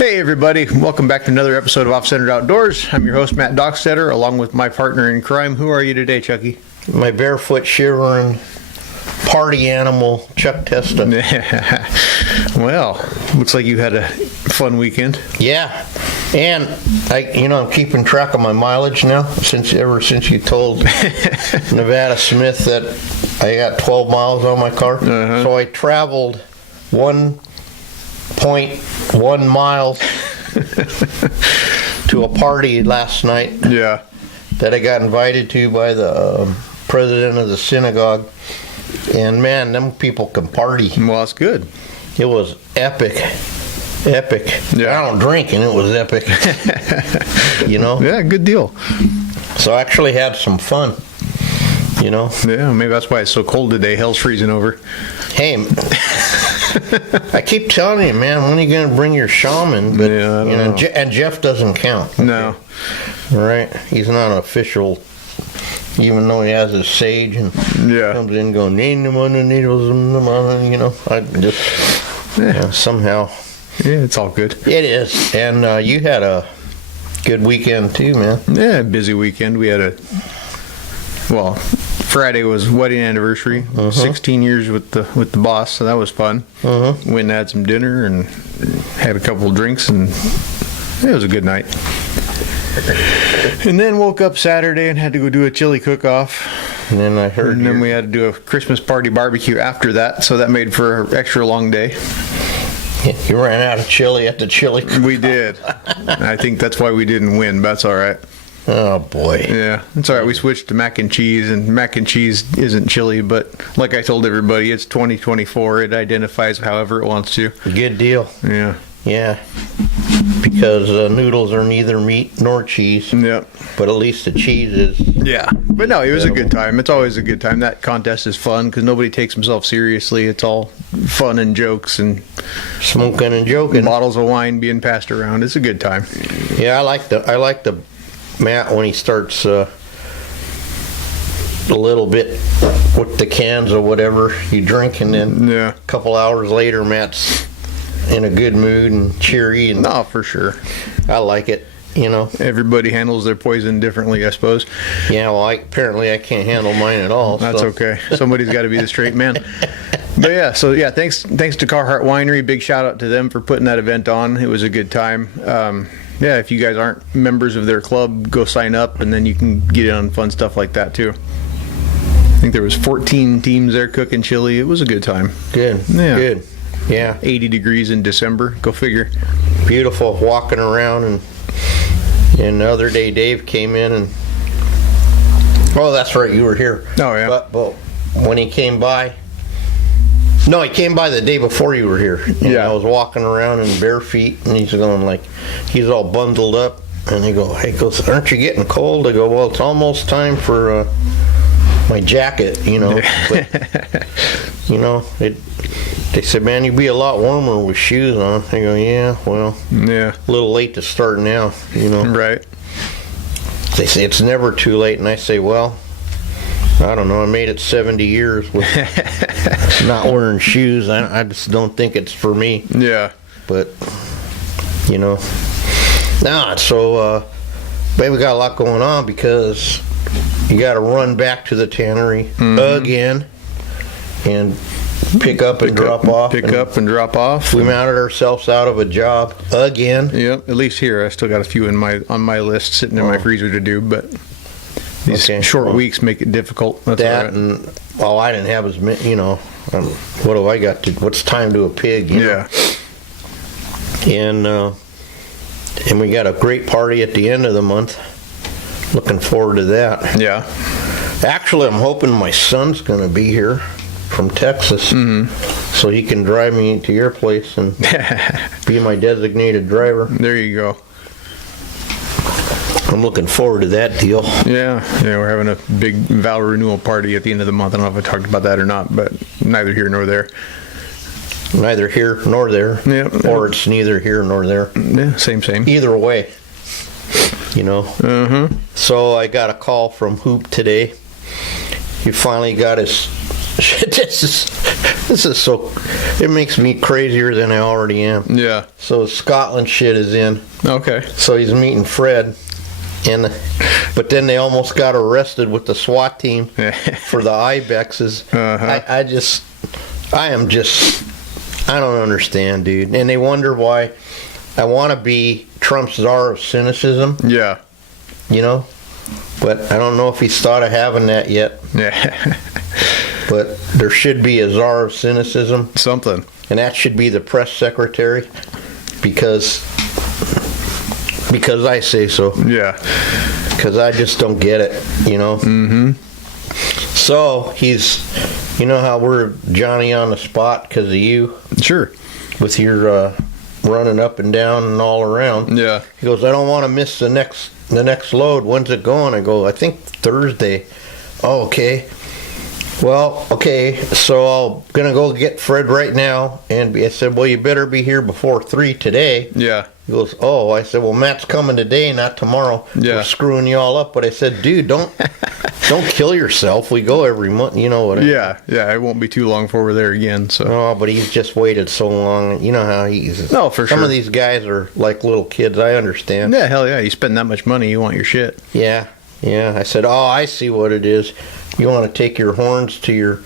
Hey everybody, welcome back to another episode of OffCentered Outdoors. I'm your host, Matt Dockstetter, along with my partner in crime. Who are you today, Chucky? My barefoot shivering party animal, Chuck Testa. Well, looks like you had a fun weekend. Yeah, and I'm keeping track of my mileage now, ever since you told Nevada Smith that I got 12 miles on my car. Uh-huh. So I traveled 1.1 miles to a party last night. Yeah. That I got invited to by the president of the synagogue. And man, them people can party. Well, that's good. It was epic. Yeah. I don't drink, and it was epic. Yeah, good deal. So I actually had some fun. Yeah, maybe that's why it's so cold today. Hell's freezing over. Hey, I keep telling you, man, when are you going to bring your shaman? But yeah, I don't know. And Jeff doesn't count. Okay? No. Right? He's not an official, even though he has his sage and comes in going, I just somehow. Yeah, it's all good. It is. And you had a good weekend too, man. Yeah, busy weekend. We had Friday was wedding anniversary, 16 years with the boss, so that was fun. Went and had some dinner and had a couple of drinks, and it was a good night. And then woke up Saturday and had to go do a chili cook-off. And then then we had to do a Christmas party barbecue after that, so that made for an extra long day. You ran out of chili at the chili cook-off. We did. I think that's why we didn't win, but that's all right. Oh, boy. Yeah, it's all right. We switched to mac and cheese, and mac and cheese isn't chili, but like I told everybody, it's 2024. It identifies however it wants to. Good deal. Yeah. Yeah. Because noodles are neither meat nor cheese. Yeah. But at least the cheese is. Yeah. But no, it was a good time. It's always a good time. That contest is fun because nobody takes themselves seriously. It's all fun and jokes and smoking and joking. Bottles of wine being passed around. It's a good time. Yeah, I like the Matt when he starts a little bit with the cans or whatever you drink, and then a couple hours later Matt's in a good mood and cheery. And no, for sure. I like it. Everybody handles their poison differently, I suppose. Yeah, well, apparently I can't handle mine at all. That's okay. Somebody's got to be the straight man. But yeah, thanks to Carhartt Winery. Big shout out to them for putting that event on. It was a good time. Yeah, if you guys aren't members of their club, go sign up, and then you can get in on fun stuff like that too. I think there was 14 teams there cooking chili. It was a good time. Good. Yeah. Good. Yeah. 80 degrees in December. Go figure. Beautiful walking around, and the other day Dave came in and that's right, you were here. Oh yeah. But when he came by. No, he came by the day before you were here. And I was walking around in bare feet, and he's going he's all bundled up, and he goes, aren't you getting cold? I go, well, it's almost time for my jacket, But, they said, man, you'd be a lot warmer with shoes on. I go, yeah, well, a little late to start now, Right. They say it's never too late, and I say, well, I don't know. I made it 70 years with not wearing shoes. I just don't think it's for me. Yeah. But, so, babe, we got a lot going on because you got to run back to the tannery again and pick up and drop off. Pick up and drop off. We mounted ourselves out of a job again. Yep, at least here. I still got a few on my list sitting in my freezer to do, but these short weeks make it difficult. That's that right. And I didn't have as many. What have I got to? What's time to a pig? Yeah. And we got a great party at the end of the month. Looking forward to that. Yeah. Actually, I'm hoping my son's going to be here from Texas, so he can drive me to your place and be my designated driver. There you go. I'm looking forward to that deal. Yeah, we're having a big vow renewal party at the end of the month. I don't know if I talked about that or not, but neither here nor there. Neither here nor there. Yeah. Or it's neither here nor there. Yeah, same. Either way, So I got a call from Hoop today. He finally got his this is so, it makes me crazier than I already am. Yeah. So Scotland shit is in. Okay. So he's meeting Fred, but then they almost got arrested with the SWAT team for the ibexes. I don't understand, dude. And they wonder why I want to be Trump's czar of cynicism. Yeah. You know, but I don't know if he's thought of having that yet. Yeah. But there should be a czar of cynicism. Something. And that should be the press secretary, because I say so. Yeah. Because I just don't get it, you know. Mm-hmm. So he's, you know how we're Johnny on the spot because of you? Sure. With your running up and down and all around. Yeah. He goes, I don't want to miss the next load. When's it going? I go, I think Thursday. Oh, okay. Well, okay, so I'm going to go get Fred right now. And I said, well, you better be here before 3 today. Yeah. He goes, oh. I said, well, Matt's coming today, not tomorrow. Yeah. We're screwing you all up. But I said, dude, don't kill yourself. We go every month. You know what I mean? Yeah. It won't be too long before we're there again. So. Oh, but he's just waited so long. You know how he's. No, for sure. Some of these guys are like little kids. I understand. Yeah, hell yeah. You spend that much money, you want your shit. Yeah. I said, oh, I see what it is. You want to take your horns to your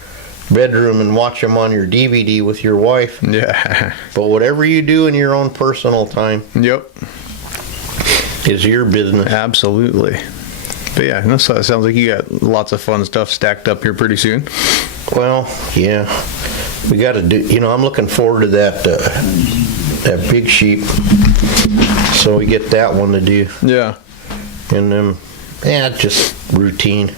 bedroom and watch them on your DVD with your wife. Yeah. But whatever you do in your own personal time. Yep. Is your business. Absolutely. But yeah, it sounds like you got lots of fun stuff stacked up here pretty soon. Well, yeah. We got to do, you know, I'm looking forward to that big sheep. So we get that one to do. Yeah. And just routine.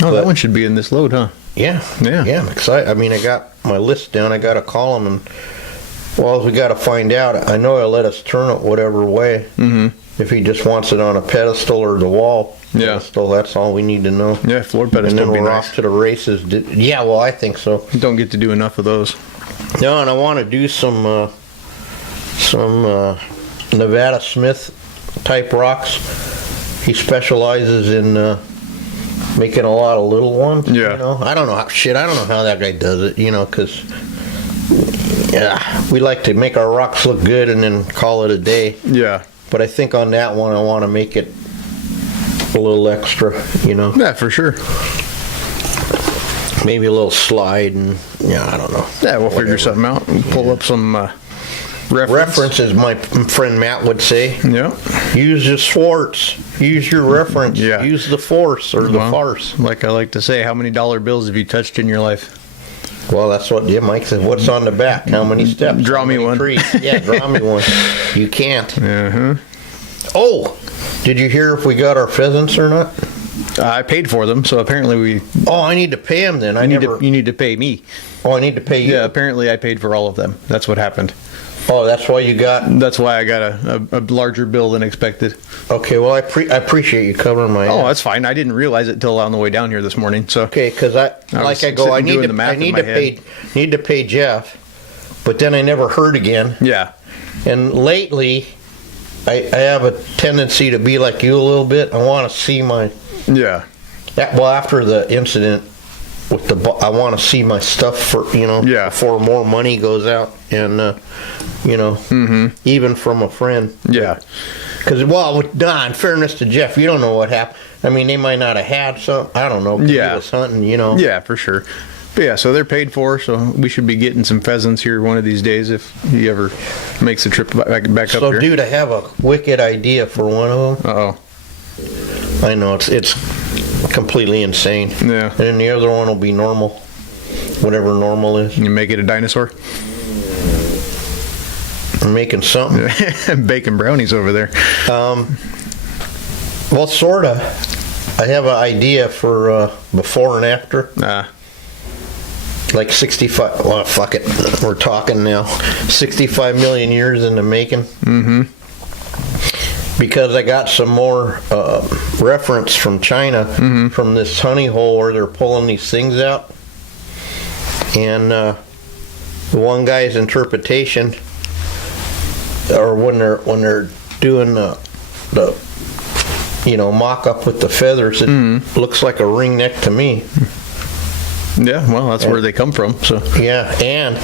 Oh, that one should be in this load, huh? Yeah. I'm excited. I mean, I got my list down. I got to call him, and well, we got to find out. I know he'll let us turn it whatever way. Mm-hmm. If he just wants it on a pedestal or the wall pedestal, that's all we need to know. Yeah, floor pedestal. And then would be we're nice. off to the races. Yeah, well, I think so. Don't get to do enough of those. No, and I want to do some Nevada Smith type rocks. He specializes in making a lot of little ones. Yeah. You know? I don't know how that guy does it, you know, because we like to make our rocks look good and then call it a day. Yeah. But I think on that one, I want to make it a little extra, you know. Yeah, for sure. Maybe a little slide and, I don't know. Yeah, we'll figure something out and pull up some reference, as my friend Matt would say. Yeah. Use your Swartz. Use your reference. Yeah. Use the force or the farce. Like I like to say, how many dollar bills have you touched in your life? Well, that's what Mike said. What's on the back? How many steps? Draw me one. Trees? Yeah, draw me one. You can't. Uh-huh. Oh, did you hear if we got our pheasants or not? I paid for them, so apparently we... Oh, I need to pay them then. You need to pay me. Oh, I need to pay you? Yeah, apparently I paid for all of them. That's what happened. Oh, that's why you got... That's why I got a larger bill than expected. Okay, well, I appreciate you covering my... Oh, that's fine. I didn't realize it till on the way down here this morning. So okay, because I need to pay Jeff, but then I never heard again. Yeah. And lately, I have a tendency to be like you a little bit. I want to see my... Yeah. After the incident with I want to see my stuff for, before more money goes out, and, even from a friend. Yeah. Because, in fairness to Jeff, you don't know what happened. I mean, they might not have had some, I don't know, 'cause he was hunting, Yeah, for sure. But yeah, so they're paid for, so we should be getting some pheasants here one of these days if he ever makes the trip back up here. So, dude, I have a wicked idea for one of them. Uh-oh. I know, it's completely insane. Yeah. And then the other one will be normal, whatever normal is. You make it a dinosaur? I'm making something. Baking brownies over there. Well, sort of. I have an idea for before and after. Like 65, well, fuck it. We're talking now. 65 million years in the making. Mm-hmm. Because I got some more reference from China, from this honey hole where they're pulling these things out. And the one guy's interpretation, or when they're doing the mock up with the feathers, it looks like a ring neck to me. Yeah, well, that's where they come from. So Yeah, and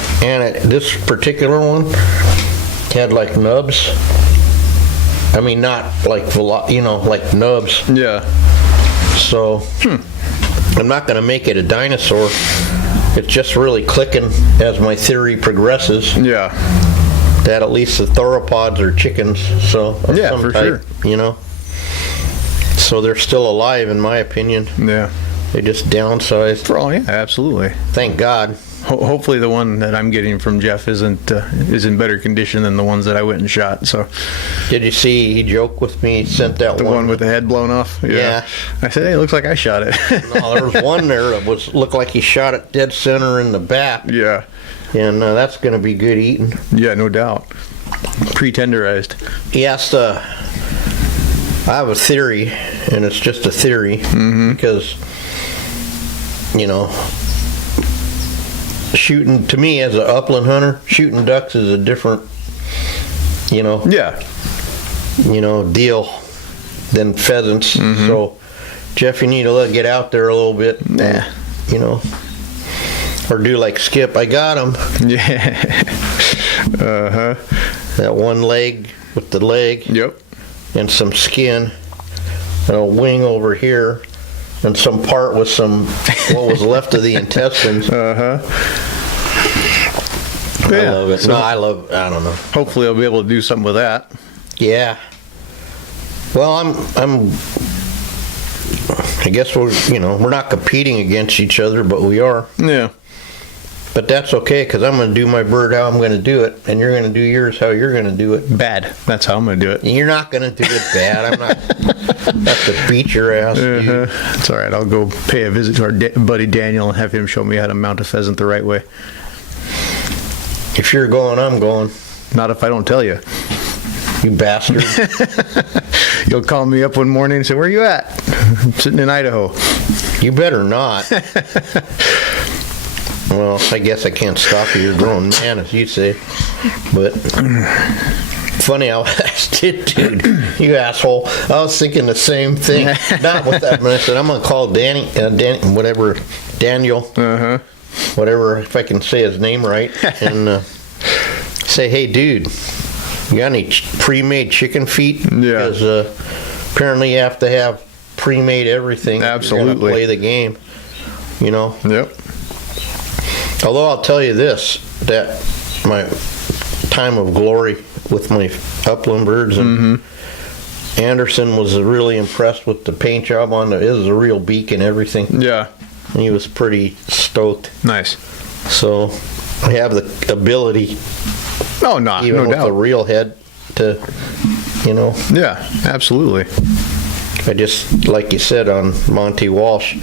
this particular one had like nubs. I mean, not like like nubs. yeah, So I'm not going to make it a dinosaur. It's just really clicking as my theory progresses yeah, that at least the theropods are chickens. So of Yeah, some for type, sure. So they're still alive, in my opinion. yeah. They just downsized. For all, yeah, absolutely. Thank God. Hopefully, the one that I'm getting from Jeff is in better condition than the ones that I went and shot. So Did you see he joked with me? He sent that the one with the head blown off. Yeah. I said, hey, it looks like I shot it. No, there was one there that looked like he shot it dead center in the back, Yeah, and that's going to be good eating. yeah, no doubt. Pre-tenderized. He asked, I have a theory, and it's just a theory, because, shooting, to me as an upland hunter, shooting ducks is a different, Yeah, deal than pheasants. So, Jeff, you need to get out there a little bit, Yeah. or do like Skip. I got him. yeah. Uh-huh. That one leg with the leg. Yep. And some skin, and a wing over here, and some part with what was left of the intestines. Uh-huh. I love it. No, I don't know. Hopefully I'll be able to do something with that. Yeah. Well, I guess we're not competing against each other, but we are. Yeah. But that's okay, because I'm going to do my bird how I'm going to do it, and you're going to do yours how you're going to do it. Bad. That's how I'm going to do it. You're not going to do it bad. I'm not have to beat your ass, dude. It's all right. I'll go pay a visit to our buddy Daniel and have him show me how to mount a pheasant the right way. If you're going, I'm going. Not if I don't tell you. You bastard. You'll call me up one morning and say, where are you at? I'm sitting in Idaho. You better not. Well, I guess I can't stop you. You're a grown man, as you say. But funny how fast it, dude. You asshole. I was thinking the same thing. Not with that, but I said, I'm going to call Daniel, Uh-huh. whatever, if I can say his name right, and say, hey, dude, you got any pre-made chicken feet? Yeah. Because apparently you have to have pre-made everything. Absolutely. If you're gonna play the game, Yep. Although I'll tell you this, that my time of glory with my upland birds, and Anderson was really impressed with the paint job on it. It was a real beak and everything. Yeah. And he was pretty stoked. Nice. So I have the ability, Oh, no, even no with doubt. a real head, to, Yeah, absolutely. I just, like you said on Monty Walsh,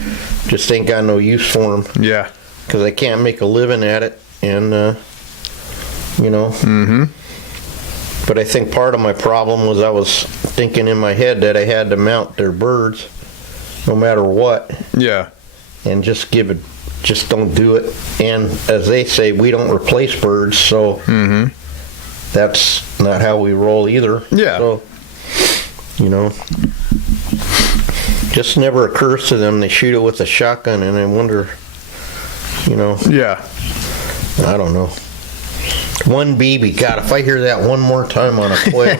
just ain't got no use for him. Yeah. Because I can't make a living at it, and But I think part of my problem was I was thinking in my head that I had to mount their birds, no matter what, Yeah. and just don't do it. And as they say, we don't replace birds, so that's not how we roll either. Yeah. So, just never occurs to them. They shoot it with a shotgun, and I wonder. Yeah. I don't know. One BB. God, if I hear that one more time on a quail.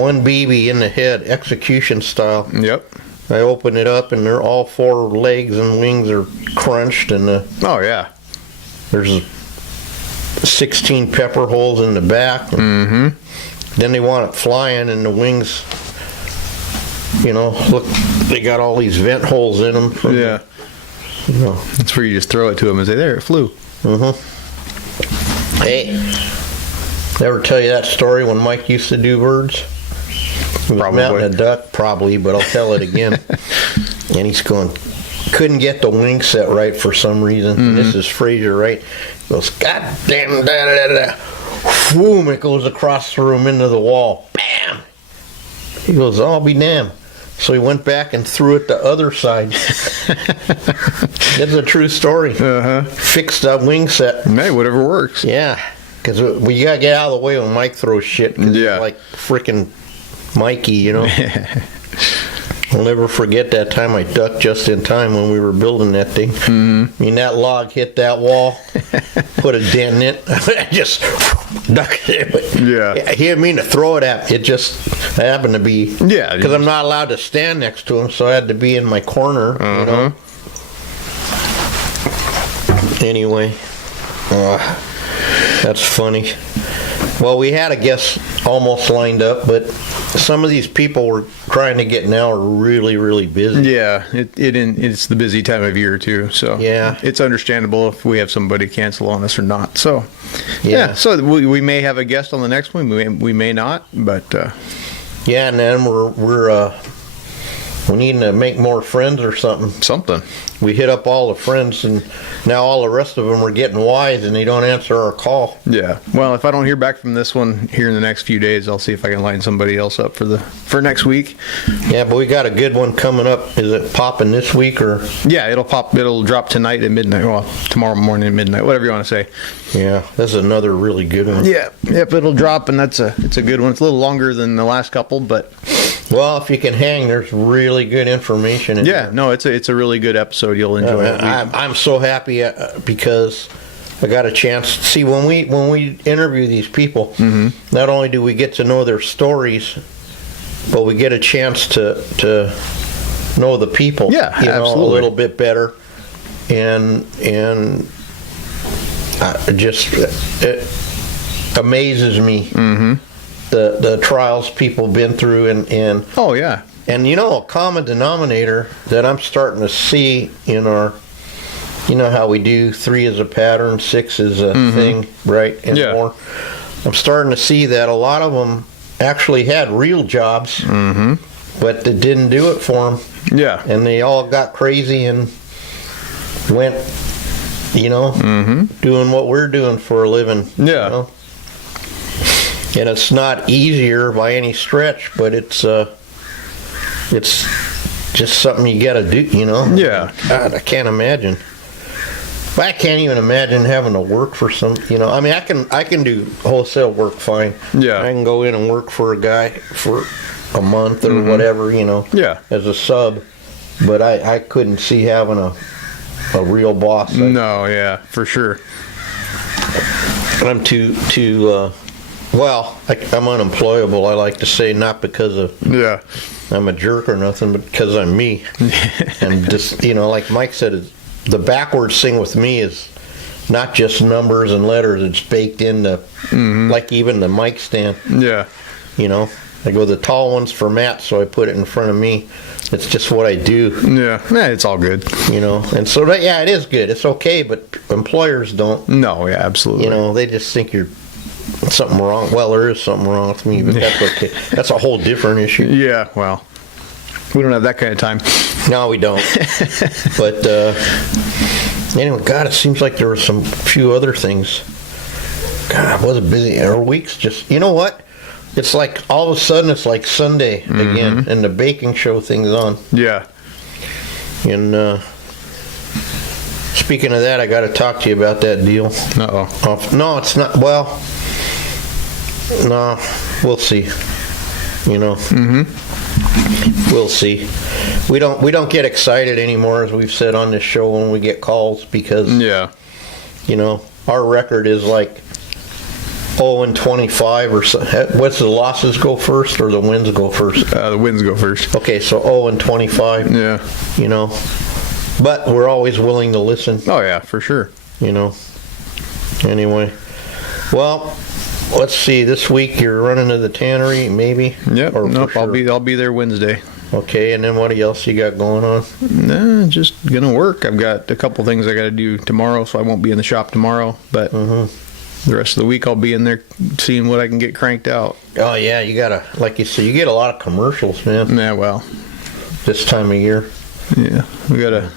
One BB in the head, execution style. Yep. I open it up, and they're all four legs and wings are crunched, and Oh, yeah. there's 16 pepper holes in the back. And then they want it flying, and the wings, look, they got all these vent holes in them. Yeah. That's where you just throw it to them and say, there, it flew. Hey, ever tell you that story when Mike used to do birds? He was Probably. mounting a duck, probably, but I'll tell it again. And he's going, couldn't get the wing set right for some reason. And this is Fraser, right? He goes, God damn, da da da da. Boom, it goes across the room into the wall. Bam! He goes, oh, I'll be damned. So he went back and threw it the other side. That's a true story. Fixed that wing set. Hey, whatever works. Yeah, because we got to get out of the way when Mike throws shit. 'Cause Yeah. he's like freaking Mikey, I'll never forget that time I ducked just in time when we were building that thing. I mean, that log hit that wall, put a dent in it. I just ducked it. Yeah. He didn't mean to throw it at me. It just happened to be. Yeah. Because I'm not allowed to stand next to him, so I had to be in my corner, you know. Anyway, that's funny. Well, we had a guest almost lined up, but some of these people we're trying to get now are really, really busy. Yeah, it's the busy time of year too, so Yeah. it's understandable if we have somebody cancel on us or not. So yeah, so we may have a guest on the next one, we may not, but Yeah, and then we need to make more friends or something. We hit up all the friends, and now all the rest of them are getting wise, and they don't answer our call. Yeah. Well, if I don't hear back from this one here in the next few days, I'll see if I can line somebody else up for next week. Yeah, but we got a good one coming up. Is it popping this week or? Yeah, it'll drop tonight at midnight. Well, tomorrow morning at midnight, whatever you want to say. Yeah, that's another really good one. Yeah. Yep, it'll drop, and it's a good one. It's a little longer than the last couple, but Well, if you can hang, there's really good information in yeah, there. no, it's a really good episode. You'll enjoy it. I'm so happy because I got a chance. See, when we interview these people, not only do we get to know their stories, but we get a chance to know the people. Yeah, you know, absolutely. a little bit better, and it amazes me the trials people been through and Oh yeah. and you know, a common denominator that I'm starting to see in our, you know how we do 3 is a pattern, 6 is a thing, right? And Yeah. more. I'm starting to see that a lot of them actually had real jobs, but they didn't do it for them. Yeah. And they all got crazy and went, you know, doing what we're doing for a living. Yeah. You know? And it's not easier by any stretch, but it's just something you got to do, you know? Yeah. God, I can't imagine. I can't even imagine having to work for some, you know. I mean, I can do wholesale work fine. Yeah. I can go in and work for a guy for a month or whatever, you know. Yeah. As a sub, but I couldn't see having a real boss. No, yeah, for sure. I'm too well, I'm unemployable, I like to say, not because of Yeah. I'm a jerk or nothing, but because I'm me. And just, you know, like Mike said, the backwards thing with me is not just numbers and letters, it's baked into, like even the mic stand, Yeah. you know. I go the tall ones for Matt, so I put it in front of me. It's just what I do, Yeah. It's all good. you know. And so, yeah, it is good. It's okay, but employers don't. No, yeah, absolutely. You know, they just think you're something wrong. Well, there is something wrong with me, but that's okay. That's a whole different issue. Yeah, well, we don't have that kind of time. No, we don't. But anyway, God, it seems like there were some few other things. God, I wasn't busy. Our weeks just, you know what? It's like all of a sudden it's like Sunday again, and the baking show thing's on. Yeah. And speaking of that, I got to talk to you about that deal. Uh-oh. No, it's not. Well, no, we'll see. You know, we'll see. We don't get excited anymore, as we've said on this show, when we get calls, because Yeah. you know, our record is like 0-25 or so. What's the losses go first or the wins go first? The wins go first. Okay, so 0-25. Yeah. You know, but we're always willing to listen. Oh, yeah, for sure. You know. Anyway, well, let's see. This week you're running to the tannery, maybe. Yep. Or Nope, for sure? I'll be there Wednesday. Okay, and then what else you got going on? Nah, just gonna work. I've got a couple things I got to do tomorrow, so I won't be in the shop tomorrow. But the rest of the week I'll be in there seeing what I can get cranked out. Oh yeah, you gotta, like you said, you get a lot of commercials, man, Yeah, well, this time of year. yeah, we got a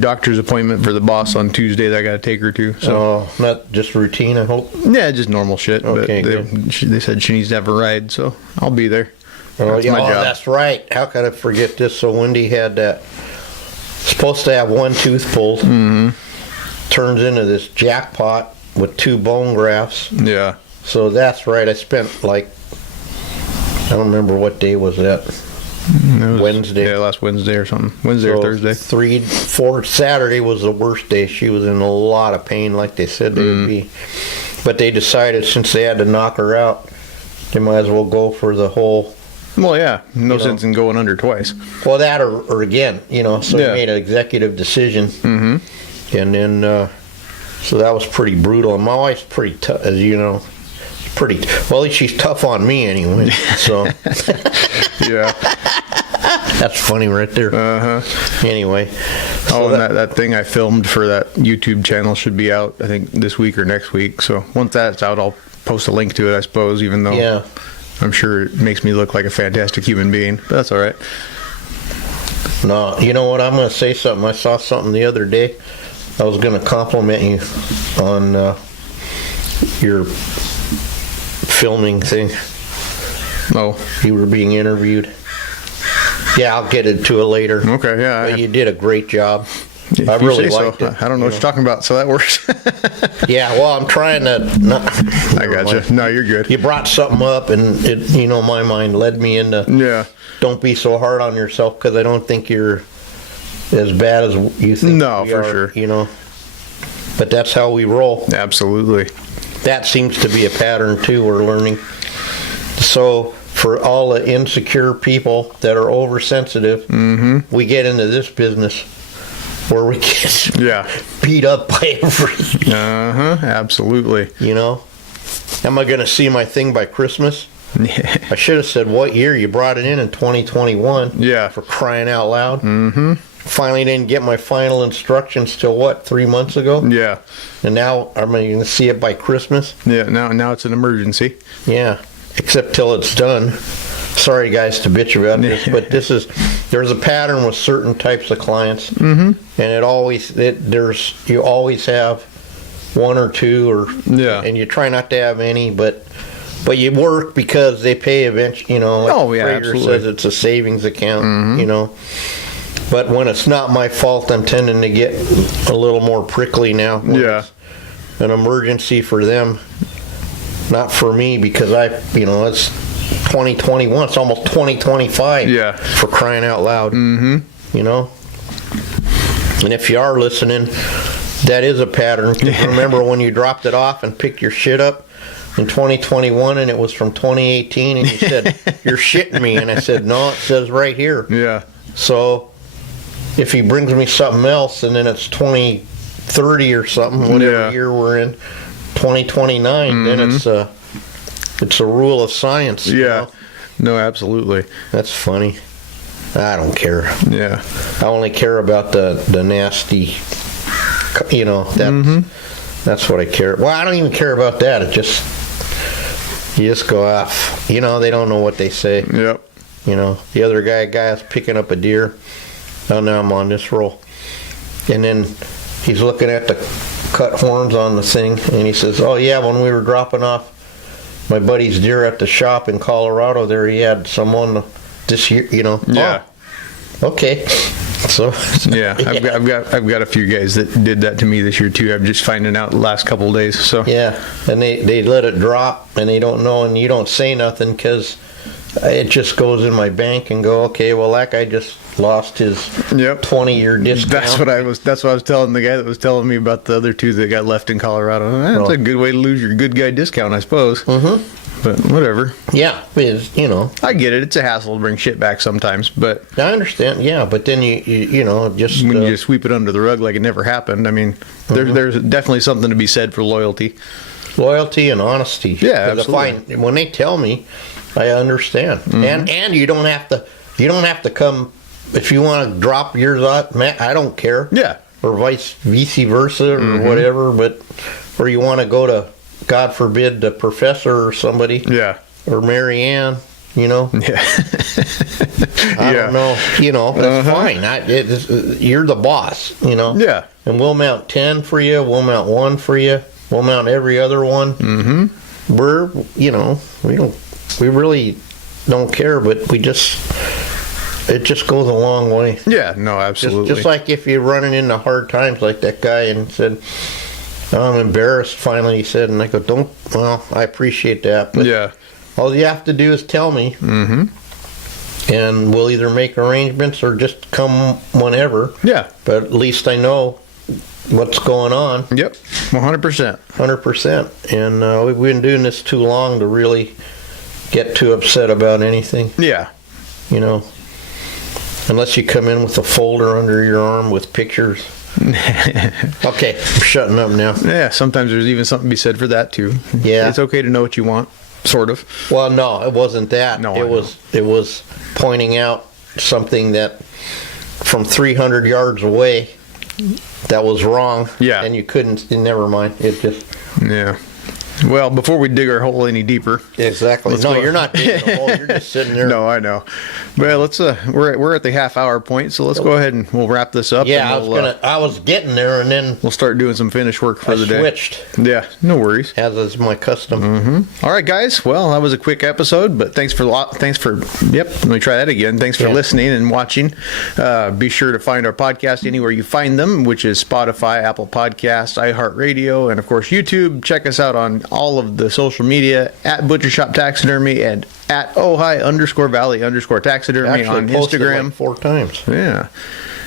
doctor's appointment for the boss on Tuesday that I got to take her to. So Oh, not just routine, I hope. yeah, just normal shit. Okay, but they said she needs to have a ride, so I'll be there. Oh, That's yeah, my job. that's right. How could I forget this? So Wendy had that, supposed to have one tooth pulled, turns into this jackpot with 2 bone grafts. Yeah. So that's right. I spent like, I don't remember what day was that. Wednesday. Yeah, last Wednesday or something. Wednesday or Thursday. 3, 4, Saturday was the worst day. She was in a lot of pain, like they said they would be. But they decided since they had to knock her out, they might as well go for the whole. Well, yeah, no sense in going under twice. Well, that or again, so they made an executive decision. Mm-hmm. And then, so that was pretty brutal. And my wife's pretty tough, as you know. Well, at least she's tough on me anyway. So. Yeah. That's funny right there. Uh-huh. Anyway. So and that thing I filmed for that YouTube channel should be out, I think, this week or next week. So once that's out, I'll post a link to it, I suppose, even though I'm sure it makes me look like a fantastic human being. But that's all right. No, you know what? I'm going to say something. I saw something the other day. I was going to compliment you on your filming thing. Oh. You were being interviewed. Yeah, I'll get into it later. Okay, yeah. But you did a great job. If I really so. liked it. I don't know what you're talking about, so that works. Yeah, well, I'm trying to. I gotcha. No, you're good. You brought something up, and it, my mind led me into. Yeah. Don't be so hard on yourself, because I don't think you're as bad as you think. No, for sure. But that's how we roll. Absolutely. That seems to be a pattern too. We're learning. So for all the insecure people that are oversensitive, we get into this business where we get beat up by every. Absolutely. Am I going to see my thing by Christmas? Yeah. I should have said what year you brought it in 2021. Yeah. For crying out loud. Finally didn't get my final instructions till 3 months ago? Yeah. And now I'm going to see it by Christmas? Yeah, now it's an emergency. Yeah, except till it's done. Sorry guys to bitch about this, but there's a pattern with certain types of clients. And you always have one or two and you try not to have any, but you work because they pay eventually, Prager says it's a savings account, But when it's not my fault, I'm tending to get a little more prickly now. It's an emergency for them, not for me, because it's 2021. It's almost 2025. Yeah. For crying out loud. And if you are listening, that is a pattern. Remember when you dropped it off and picked your shit up in 2021, and it was from 2018, and you said, "You're shitting me," and I said, "No, it says right here." Yeah. So if he brings me something else, and then it's 2030 or something, whatever year we're in, 2029, then it's a rule of science. Yeah. No, absolutely. That's funny. I don't care. Yeah. I only care about the nasty. That's what I care. Well, I don't even care about that. You just go off. They don't know what they say. Yep. The other guy was picking up a deer. Oh, now I'm on this roll. And then he's looking at the cut horns on the thing, and he says, "Oh yeah, when we were dropping off my buddy's deer at the shop in Colorado, there he had some on this year." Yeah. Oh, okay. So. Yeah, I've got a few guys that did that to me this year too. I'm just finding out the last couple of days. So. Yeah, and they let it drop, and they don't know, and you don't say nothing because it just goes in my bank and go, okay, well that guy just lost his 20-year discount. That's what I was telling the guy that was telling me about the other two that got left in Colorado. That's a good way to lose your good guy discount, I suppose. But whatever. Yeah, I get it. It's a hassle to bring shit back sometimes, but I understand. Yeah, but then you just when you just sweep it under the rug like it never happened. I mean, there's definitely something to be said for loyalty and honesty. Yeah, absolutely. When they tell me, I understand, and you don't have to come if you want to drop yours out. I don't care. Yeah, or vice versa or whatever. But or you want to go to, God forbid, the professor or somebody. Yeah. Or Mary Ann, Yeah. I don't know. That's fine. You're the boss, Yeah. And we'll mount 10 for you. We'll mount 1 for you. We'll mount every other one. We're, we really don't care, but it just goes a long way. Yeah, no, absolutely. Just like if you're running into hard times like that guy and said, "I'm embarrassed," finally he said, and I go, I appreciate that, but all you have to do is tell me, and we'll either make arrangements or just come whenever. Yeah. But at least I know what's going on. Yep. 100%. 100%. And we've been doing this too long to really get too upset about anything. Yeah. You know, unless you come in with a folder under your arm with pictures. Okay, I'm shutting up now. Yeah, sometimes there's even something to be said for that too. Yeah. It's okay to know what you want, sort of. Well, no, it wasn't that. No, it was pointing out something that from 300 yards away that was wrong. Yeah. And you couldn't. Never mind. It just. Yeah. Well, before we dig our hole any deeper. Exactly. No, you're not digging a hole. You're just sitting there. No, I know. Well, let's. We're at the half-hour point, so let's go ahead and we'll wrap this up. Yeah, and I was getting there, and then we'll start doing some finish work for the day. Switched. Yeah, no worries. As is my custom. Mm-hmm. All right, guys. Well, that was a quick episode, but thanks for. Yep. Let me try that again. Thanks for listening and watching. Be sure to find our podcast anywhere you find them, which is Spotify, Apple Podcasts, iHeart Radio, and of course YouTube. Check us out on all of the social media at Butcher Shop Taxidermy and at Ojai_Valley_Taxidermy Actually on posted Instagram. like 4 times. Yeah.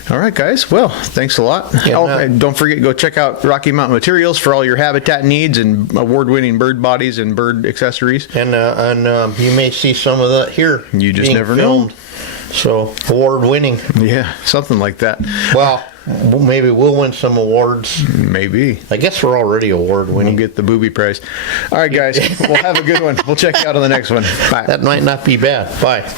All right, guys. Well, thanks a lot. Yeah, and don't forget, go check out Rocky Mountain Materials for all your habitat needs and award-winning bird bodies and bird accessories. And you may see some of that here. You just being never filmed. know. So, award-winning. Yeah, something like that. Well, maybe we'll win some awards. Maybe. I guess we're already award-winning. We'll get the booby prize. All right, guys. We'll have a good one. We'll check you out on the next one. Bye. That might not be bad. Bye.